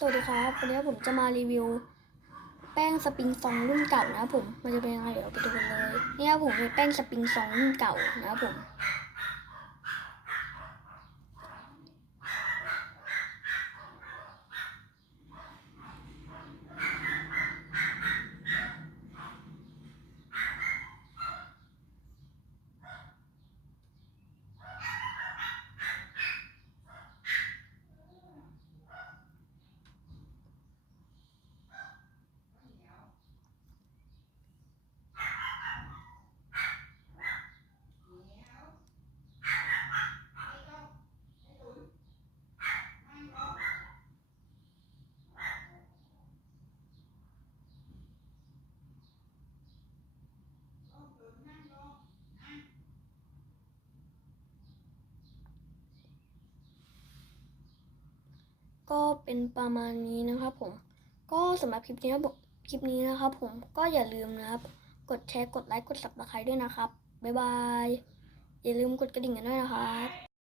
สวัสดีครับวันนี้ผมจะมารีวิว แป้งสปริงซองรุ่นเก่านะผมมันจะเป็นยังไงเดี๋ยวไปดูกันเลย เนี่ยผมเป็นแป้งสปริงซองรุ่นเก่านะผม ก็เป็นประมาณนี้นะครับผม ก็สำหรับคลิปนี้คลิปนี้นะครับผมก็อย่าลืมนะครับ กดแชร์กดไลค์กด subscribe ด้วยนะครับบ๊ายบายอย่าลืมกดกระดิ่งกันด้วยนะครับ